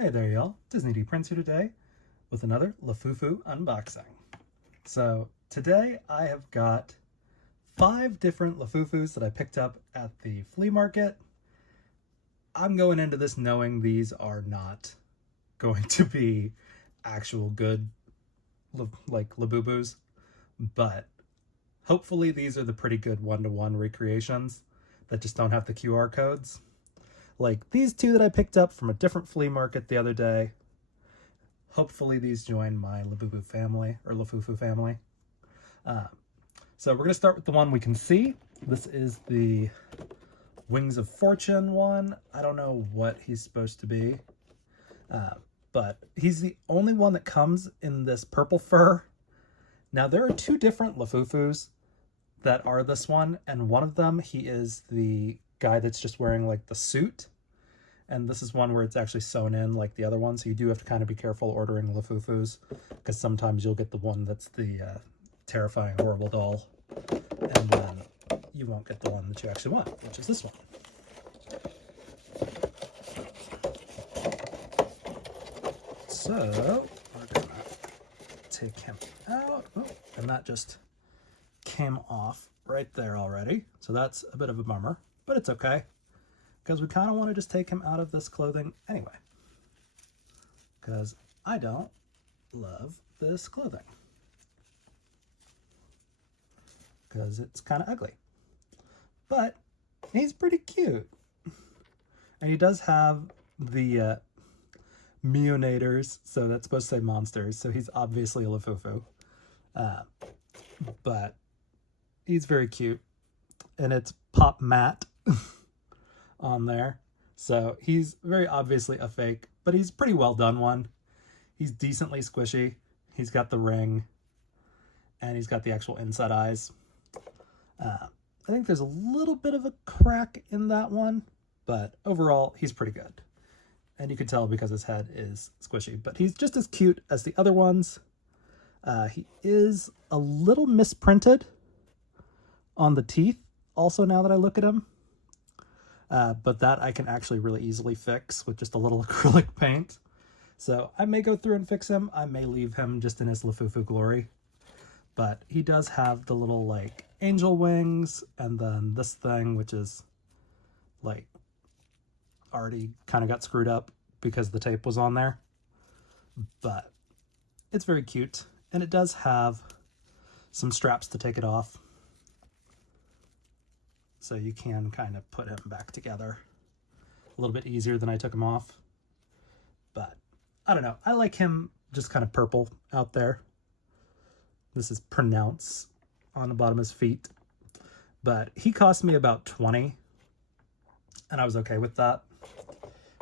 Hey there y'all, Disney D Prince here today with another Lafufu unboxing. So today I have got 5 different Lafufus that I picked up at the flea market. I'm going into this knowing these are not going to be actual good like Labubus, but hopefully these are the pretty good one-to-one recreations that just don't have the QR codes. Like these 2 that I picked up from a different flea market the other day. Hopefully these join my Labubu family or Lafufu family. So we're going to start with the one we can see. This is the Wings of Fortune one. I don't know what he's supposed to be, but he's the only one that comes in this purple fur. Now there are 2 different Lafufus that are this one, and one of them he is the guy that's just wearing like the suit, and this is one where it's actually sewn in like the other one, so you do have to kind of be careful ordering Lafufus because sometimes you'll get the one that's the terrifying horrible doll, and then you won't get the one that you actually want, which is this one. So we're gonna take him out. Oh, and that just came off right there already, so that's a bit of a bummer, but it's okay because we kind of want to just take him out of this clothing anyway, because I don't love this clothing because it's kind of ugly, but he's pretty cute, and he does have the Meonators, so that's supposed to say monsters, so he's obviously a Lafufu, but he's very cute, and it's Pop Matte on there, so he's very obviously a fake, but he's pretty well done one. He's decently squishy. He's got the ring, and he's got the actual inside eyes. I think there's a little bit of a crack in that one, but overall he's pretty good, and you can tell because his head is squishy, but he's just as cute as the other ones. He is a little misprinted on the teeth also now that I look at him, but that I can actually really easily fix with just a little acrylic paint. So I may go through and fix him. I may leave him just in his Lafufu glory, but he does have the little like angel wings, and then this thing which is like already kind of got screwed up because the tape was on there, but it's very cute, and it does have some straps to take it off, so you can kind of put him back together a little bit easier than I took him off. But I don't know, I like him just kind of purple out there. This is pronounce on the bottom of his feet, but he cost me about 20, and I was okay with that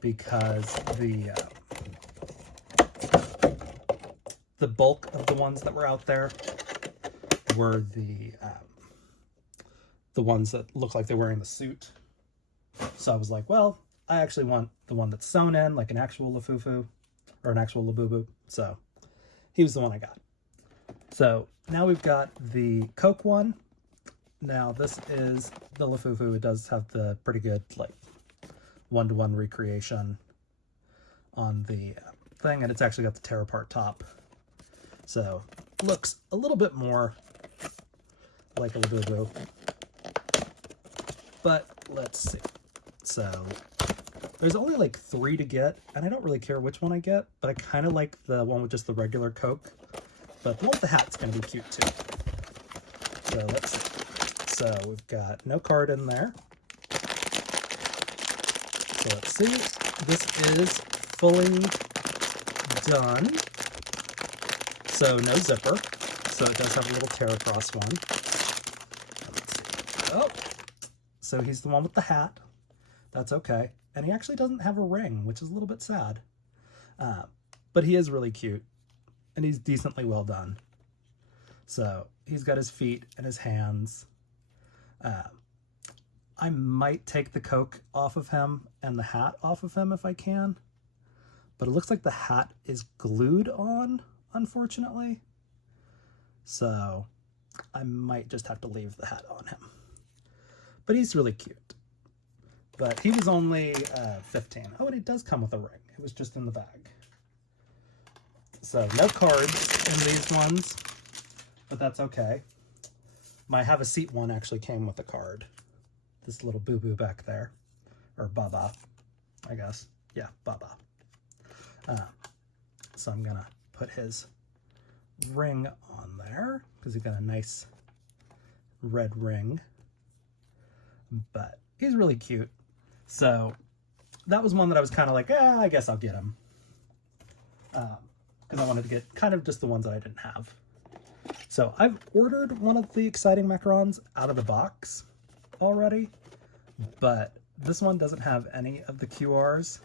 because the bulk of the ones that were out there were the ones that look like they're wearing the suit. So I was like, well, I actually want the one that's sewn in like an actual Lafufu or an actual Labubu. So he was the one I got. So now we've got the Coke one. Now this is the Lafufu. It does have the pretty good like one-to-one recreation on the thing, and it's actually got the tear apart top. So looks a little bit more like a Labubu. But let's see. So there's only like 3 to get, and I don't really care which one I get, but I kind of like the one with just the regular Coke. But the one with the hat's going to be cute too. So let's see. So we've got no card in there. So let's see. This is fully done. So no zipper. So it does have a little tear across one. Let's see. Oh, so he's the one with the hat. That's okay. And he actually doesn't have a ring, which is a little bit sad. But he is really cute, and he's decently well done. So he's got his feet and his hands. I might take the Coke off of him and the hat off of him if I can, but it looks like the hat is glued on, unfortunately. So I might just have to leave the hat on him. But he's really cute. But he was only 15. Oh, and he does come with a ring. It was just in the bag. So no cards in these ones, but that's okay. My Have a Seat one actually came with a card. This little boo-boo back there, or Baba, I guess. Yeah, Baba. So I'm gonna put his ring on there because he's got a nice red ring, but he's really cute. So that was one that I was kind of like, I guess I'll get him. Because I wanted to get kind of just the ones that I didn't have. So I've ordered one of the exciting macarons out of the box already, but this one doesn't have any of the QRs.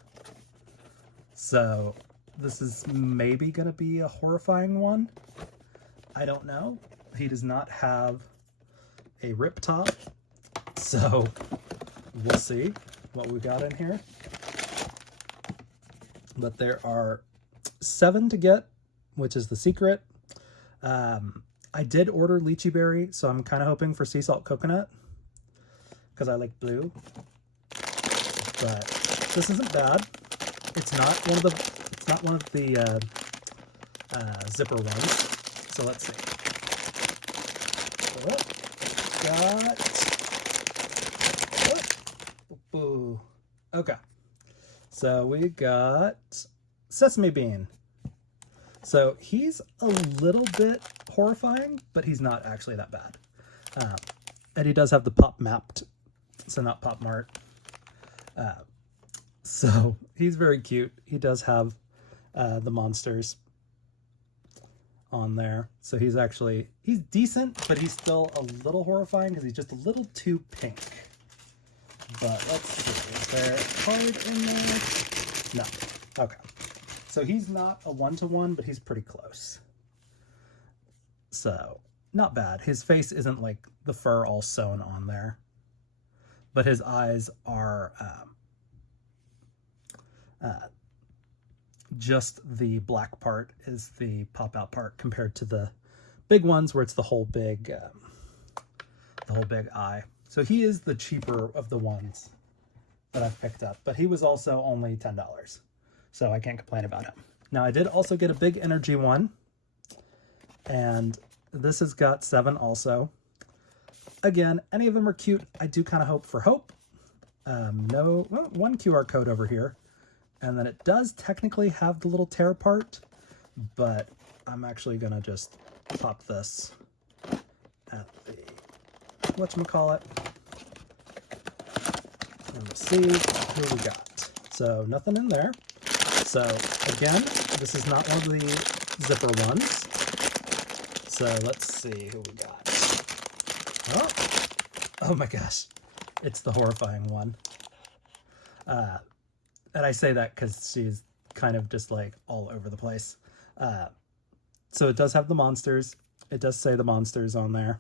So this is maybe going to be a horrifying one. I don't know. He does not have a rip top, so we'll see what we got in here. But there are 7 to get, which is the secret. I did order lychee berry, so I'm kind of hoping for sea salt coconut because I like blue. But this isn't bad. It's not one of the zipper ones. So let's see. Ooh. Okay. So we got Sesame Bean. So he's a little bit horrifying, but he's not actually that bad. And he does have the pop mapped, so not pop mart. So he's very cute. He does have the monsters on there. So he's decent, but he's still a little horrifying because he's just a little too pink. But let's see, is there a card in there? No. Okay. So he's not a 1-to-1, but he's pretty close. So not bad. His face isn't like the fur all sewn on there, but his eyes are just the black part is the pop out part compared to the big ones where it's the whole big eye. So he is the cheaper of the ones that I've picked up, but he was also only $10. So I can't complain about him. Now I did also get a big energy one, and this has got 7 also. Again, any of them are cute. I do kind of hope for hope. One QR code over here, and then it does technically have the little tear part, but I'm actually gonna just pop this at the whatchamacallit, and we'll see who we got. So nothing in there. So again, this is not one of the zipper ones. So let's see who we got. Oh my gosh, it's the horrifying one. And I say that because she's kind of just like all over the place. So it does have the monsters. It does say the monsters on there.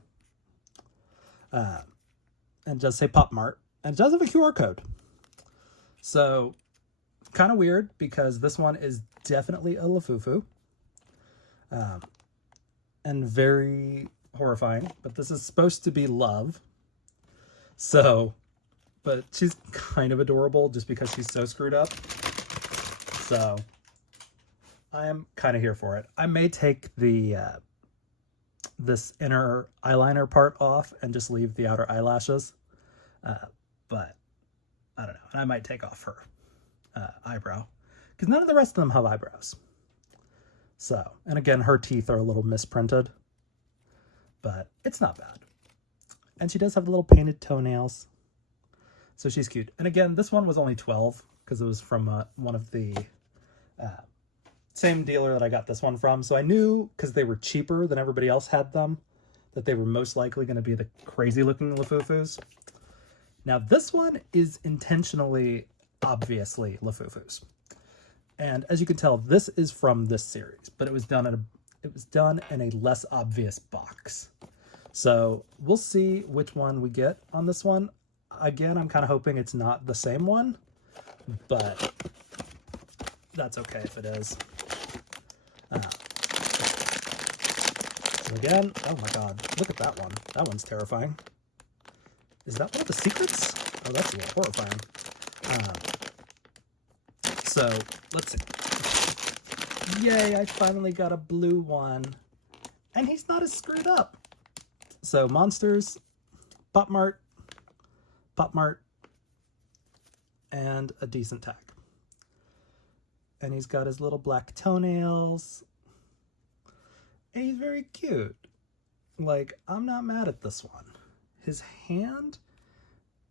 And it does say Pop Mart. And it does have a QR code. So kind of weird because this one is definitely a Lafufu. And very horrifying. But this is supposed to be love. So, but she's kind of adorable just because she's so screwed up. So I am kind of here for it. I may take the this inner eyeliner part off and just leave the outer eyelashes. But I don't know. And I might take off her eyebrow because none of the rest of them have eyebrows. So, and again, her teeth are a little misprinted, but it's not bad. And she does have the little painted toenails. So she's cute. And again, this one was only 12 because it was from one of the same dealer that I got this one from. So I knew, because they were cheaper than everybody else had them, that they were most likely going to be the crazy looking Lafufus. Now this one is intentionally, obviously, Lafufus. And as you can tell, this is from this series, but it was done in a less obvious box. So we'll see which one we get on this one. Again, I'm kind of hoping it's not the same one, but that's okay if it is. So again, oh my god, look at that one. That one's terrifying. Is that one of the secrets? Oh, that's a little horrifying. So let's see. Yay, I finally got a blue one. And he's not as screwed up. So Monsters, Pop Mart, and a decent tag. And he's got his little black toenails. And he's very cute. Like, I'm not mad at this one. His hand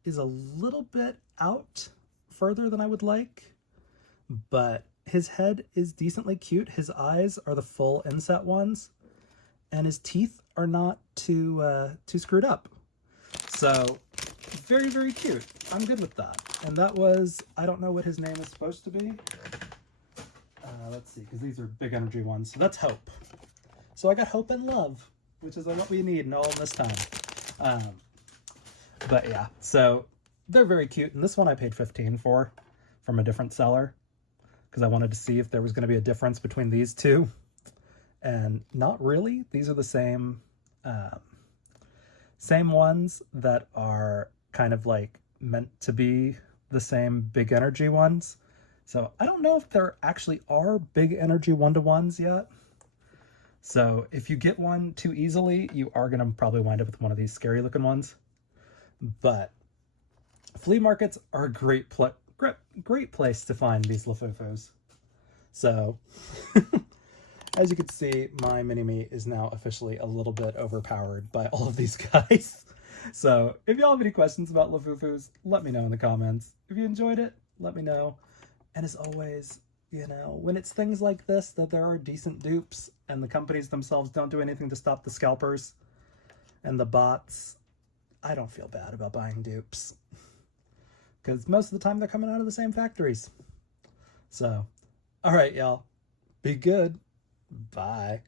is a little bit out further than I would like, but his head is decently cute. His eyes are the full inset ones, and his teeth are not too screwed up. So, very, very cute. I'm good with that. And that was, I don't know what his name is supposed to be. Let's see, because these are big energy ones. So that's Hope. So I got Hope and Love, which is what we need in all this time. But yeah, so they're very cute. And this one I paid $15 for from a different seller because I wanted to see if there was going to be a difference between these two. And not really. These are the same ones that are kind of like meant to be the same big energy ones. So I don't know if there actually are big energy one-to-ones yet. So if you get one too easily, you are going to probably wind up with one of these scary looking ones. But flea markets are a great place to find these Lafufus. So as you can see, my mini-me is now officially a little bit overpowered by all of these guys. So if y'all have any questions about Lafufus, let me know in the comments. If you enjoyed it, let me know. And as always, you know, when it's things like this, that there are decent dupes and the companies themselves don't do anything to stop the scalpers and the bots, I don't feel bad about buying dupes. Because most of the time they're coming out of the same factories. So, all right, y'all. Be good. Bye.